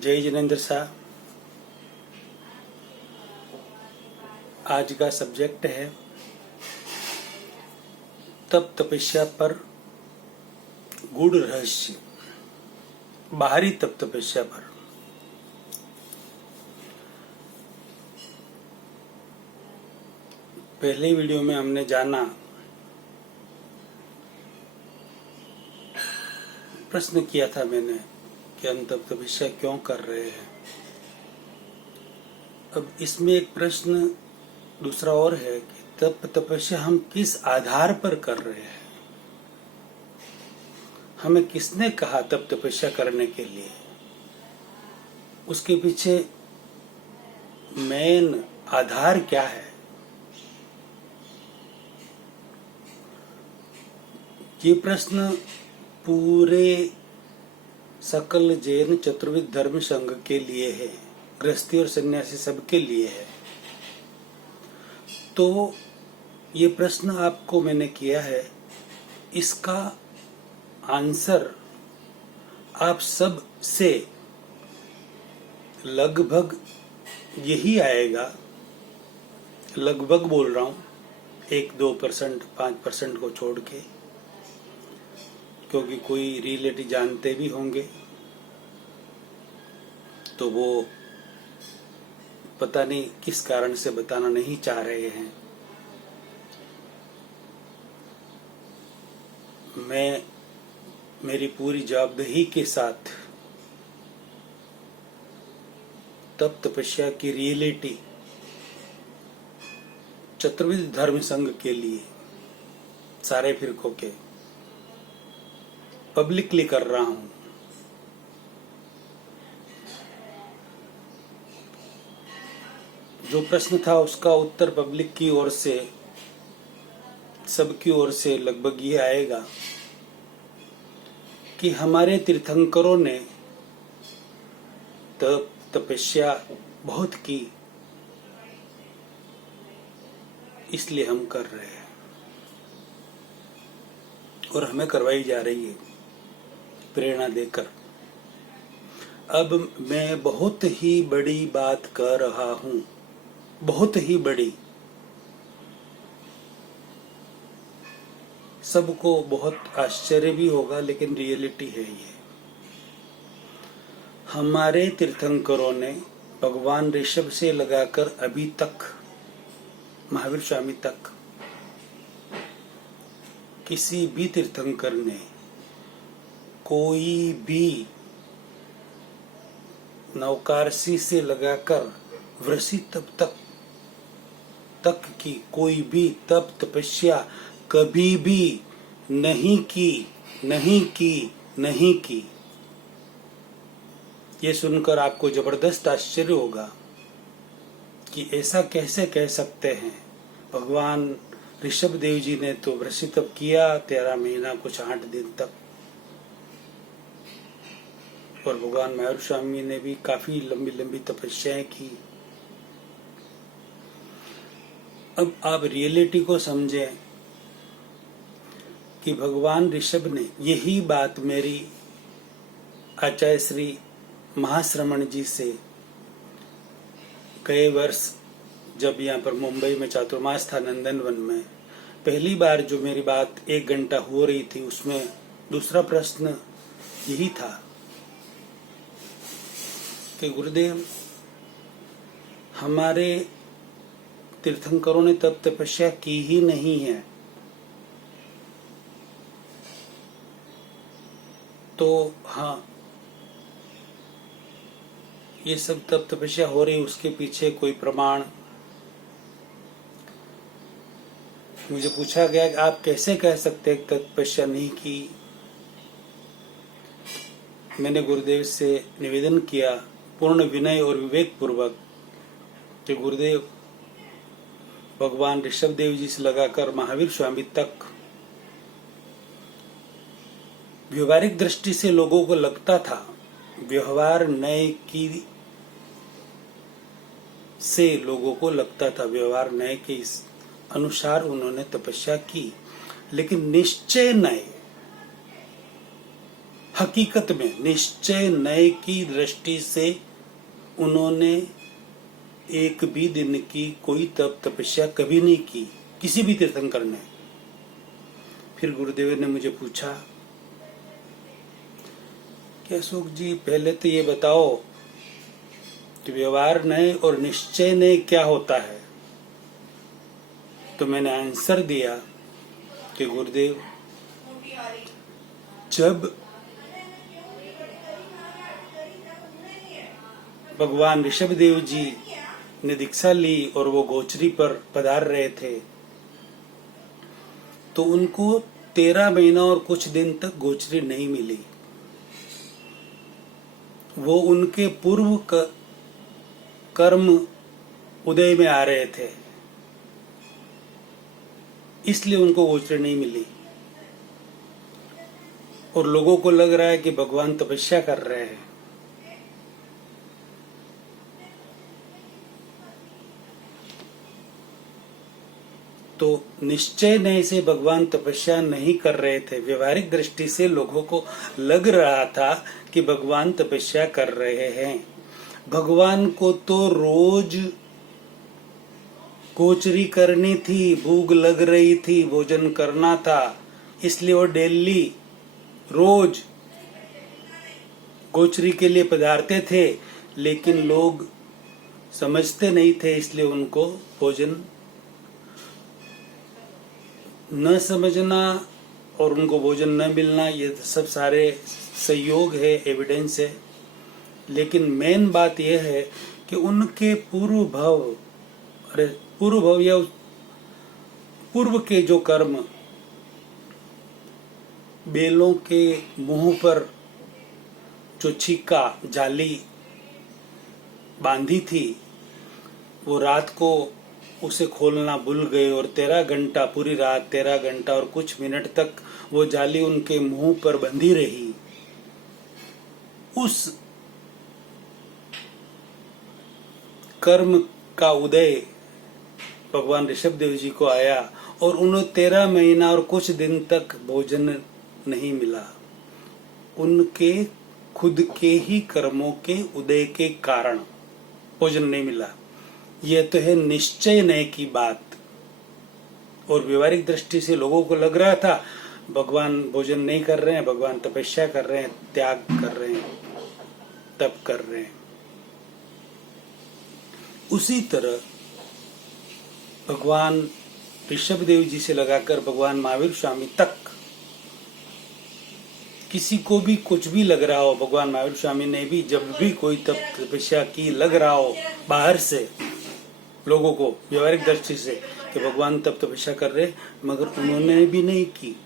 जय जिनेंद्र साहब। आज का सब्जेक्ट है तप तपस्या पर गूढ़ रहस्य। बाहरी तप तपस्या पर पहले वीडियो में हमने जाना, प्रश्न किया था मैंने कि हम तप तपस्या क्यों कर रहे हैं। अब इसमें एक प्रश्न दूसरा और है कि तप तपस्या हम किस आधार पर कर रहे हैं। हमें किसने कहा तप तपस्या करने के लिए, उसके पीछे मेन आधार क्या है। ये प्रश्न पूरे सकल जैन चतुर्विध धर्म संघ के लिए है, गृहस्थी और सन्यासी सबके लिए है। तो ये प्रश्न आपको मैंने किया है, इसका आंसर आप सब से लगभग यही आएगा। लगभग बोल रहा हूं, 1-2%, 5% को छोड़ के, क्योंकि कोई रिलेटिव जानते भी होंगे तो वो पता नहीं किस कारण से बताना नहीं चाह रहे हैं। मैं मेरी पूरी जवाबदेही के साथ तप तपस्या की रियलिटी चतुर्विध धर्म संघ के लिए, सारे फिरकों के, पब्लिकली कर रहा हूं। जो प्रश्न था उसका उत्तर पब्लिक की ओर से, सबकी ओर से लगभग ये आएगा कि हमारे तीर्थंकरों ने तप तपस्या बहुत की, इसलिए हम कर रहे हैं और हमें करवाई जा रही है प्रेरणा देकर। अब मैं बहुत ही बड़ी बात कर रहा हूं, बहुत ही बड़ी। सबको बहुत आश्चर्य भी होगा, लेकिन रियलिटी है ये। हमारे तीर्थंकरों ने भगवान ऋषभ से लगाकर अभी तक महावीर स्वामी तक किसी भी तीर्थंकर ने कोई भी नवकारसी से लगाकर वृषि तप तक की कोई भी तप तपस्या कभी भी नहीं की। ये सुनकर आपको जबरदस्त आश्चर्य होगा कि ऐसा कैसे कह सकते हैं। भगवान ऋषभ देव जी ने तो वृषि तप किया 13 महीना कुछ 8 दिन तक, और भगवान महावीर स्वामी ने भी काफी लंबी लंबी तपस्याएं की। अब आप रियलिटी को समझें कि भगवान ऋषभ ने यही बात मेरी आचार्य श्री महाश्रमण जी से कई वर्ष, जब यहाँ पर मुंबई में चातुर्मास था नंदनवन में, पहली बार जो मेरी बात 1 घंटा हो रही थी, उसमें दूसरा प्रश्न यही था कि गुरुदेव, हमारे तीर्थंकरों ने तप तपस्या की ही नहीं है, तो हाँ, ये सब तप तपस्या हो रही, उसके पीछे कोई प्रमाण। मुझे पूछा गया कि आप कैसे कह सकते हैं तपस्या नहीं की। मैंने गुरुदेव से निवेदन किया पूर्ण विनय और विवेक पूर्वक कि गुरुदेव, भगवान ऋषभ देव जी से लगाकर महावीर स्वामी तक व्यवहारिक दृष्टि से लोगों को लगता था, व्यवहार नए की से लोगों को लगता था, व्यवहार नए के अनुसार उन्होंने तपस्या की, लेकिन निश्चय नए हकीकत में निश्चय नए की दृष्टि से उन्होंने एक भी दिन की कोई तप तपस्या कभी नहीं की, किसी भी तीर्थंकर ने। फिर गुरुदेव ने मुझे पूछा कि अशोक जी, पहले तो ये बताओ कि व्यवहार नए और निश्चय नए क्या होता है। तो मैंने आंसर दिया कि गुरुदेव, जब भगवान ऋषभदेव जी ने दीक्षा ली और वो गोचरी पर पधार रहे थे, तो उनको 13 महीना और कुछ दिन तक गोचरी नहीं मिली। वो उनके पूर्व कर्म उदय में आ रहे थे, इसलिए उनको गोचरी नहीं मिली। और लोगों को लग रहा है कि भगवान तपस्या कर रहे हैं। तो निश्चय नहीं से भगवान तपस्या नहीं कर रहे थे। व्यवहारिक दृष्टि से लोगों को लग रहा था कि भगवान तपस्या कर रहे हैं। भगवान को तो रोज गोचरी करनी थी, भूख लग रही थी, भोजन करना था, इसलिए वो डेली रोज गोचरी के लिए पधारते थे। लेकिन लोग समझते नहीं थे, इसलिए उनको भोजन न समझना और उनको भोजन न मिलना, ये सब सारे संयोग है, एविडेंस है। लेकिन मेन बात यह है कि उनके पूर्व भव या पूर्व के जो कर्म, बेलों के मुंह पर जो छिक्का जाली बांधी थी, वो रात को उसे खोलना भूल गए और 13 घंटा, पूरी रात 13 घंटा और कुछ मिनट तक वो जाली उनके मुंह पर बंधी रही। उस कर्म का उदय भगवान ऋषभदेव जी को आया और उन्हें 13 महीना और कुछ दिन तक भोजन नहीं मिला। उनके खुद के ही कर्मों के उदय के कारण भोजन नहीं मिला। यह तो है निश्चय नए की बात। और व्यवहारिक दृष्टि से लोगों को लग रहा था भगवान भोजन नहीं कर रहे हैं, भगवान तपस्या कर रहे हैं, त्याग कर रहे हैं, तप कर रहे हैं। उसी तरह भगवान ऋषभदेव जी से लगाकर भगवान महावीर स्वामी तक किसी को भी कुछ भी लग रहा हो, भगवान महावीर स्वामी ने भी जब भी कोई तप तपस्या की, लग रहा हो बाहर से लोगों को व्यवहारिक दृष्टि से कि भगवान तप तपस्या कर रहे, मगर उन्होंने भी नहीं की।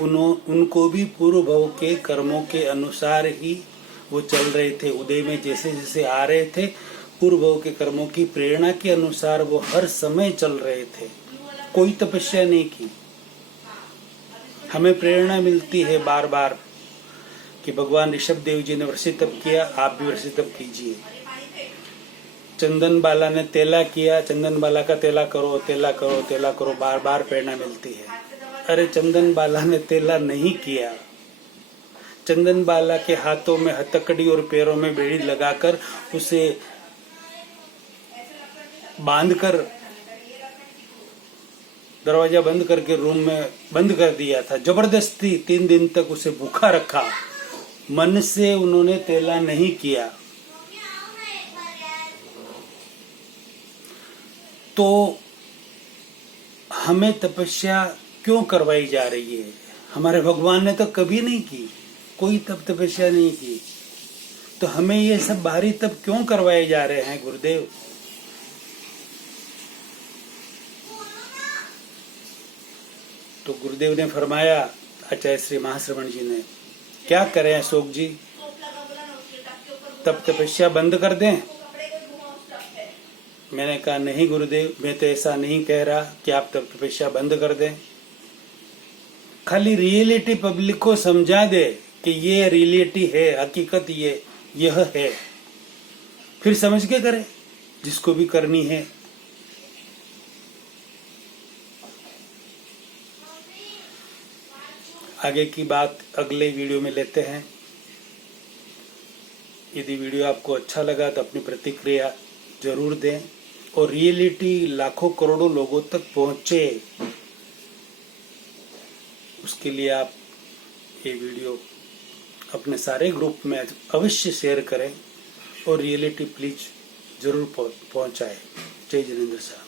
उनको भी पूर्व भव के कर्मों के अनुसार ही वो चल रहे थे। उदय में जैसे जैसे आ रहे थे, पूर्व भव के कर्मों की प्रेरणा के अनुसार वो हर समय चल रहे थे, कोई तपस्या नहीं की। हमें प्रेरणा मिलती है बार बार कि भगवान ऋषभदेव जी ने वर्षि तप किया, आप भी वर्षि तप कीजिए। चंदन बाला ने तेला किया, चंदन बाला का तेला करो, तेला करो, तेला करो, बार बार प्रेरणा मिलती है। अरे चंदन बाला ने तेला नहीं किया, चंदन बाला के हाथों में हथकड़ी और पैरों में बेड़ी लगाकर उसे बांधकर दरवाजा बंद करके रूम में बंद कर दिया था। जबरदस्ती 3 दिन तक उसे भूखा रखा। मन से उन्होंने तेला नहीं किया। तो हमें तपस्या क्यों करवाई जा रही है? हमारे भगवान ने तो कभी नहीं की, कोई तप तपस्या नहीं की, तो हमें ये सब बाहरी तप क्यों करवाए जा रहे हैं गुरुदेव? तो गुरुदेव ने फरमाया, आचार्य श्री महाश्रवण जी ने, क्या करें अशोक जी, तप तपस्या बंद कर दें? मैंने कहा नहीं गुरुदेव, मैं तो ऐसा नहीं कह रहा कि आप तप तपस्या बंद कर दें। खाली रियलिटी पब्लिक को समझा दे कि ये रियलिटी है, हकीकत यह है, फिर समझ के करे जिसको भी करनी है। आगे की बात अगले वीडियो में लेते हैं। यदि वीडियो आपको अच्छा लगा तो अपनी प्रतिक्रिया जरूर दें और रियलिटी लाखों करोड़ों लोगों तक पहुंचे, उसके लिए आप ये वीडियो अपने सारे ग्रुप में अवश्य शेयर करें और रियलिटी प्लीज जरूर पहुंचाएं। जय जिनेंद्र साहब।